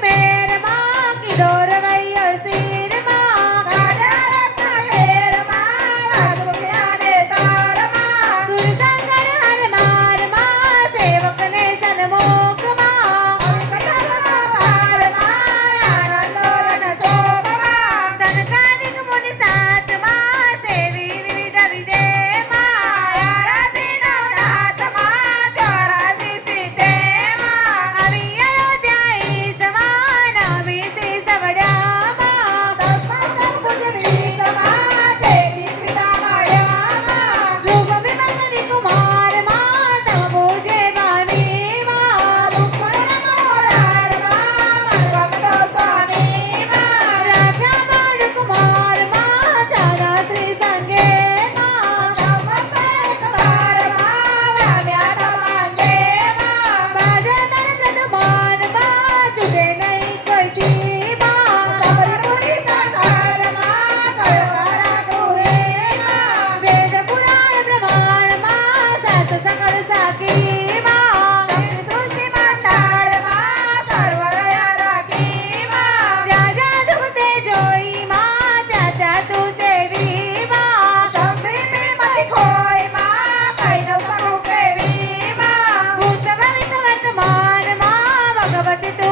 Pepe. সভাতে তো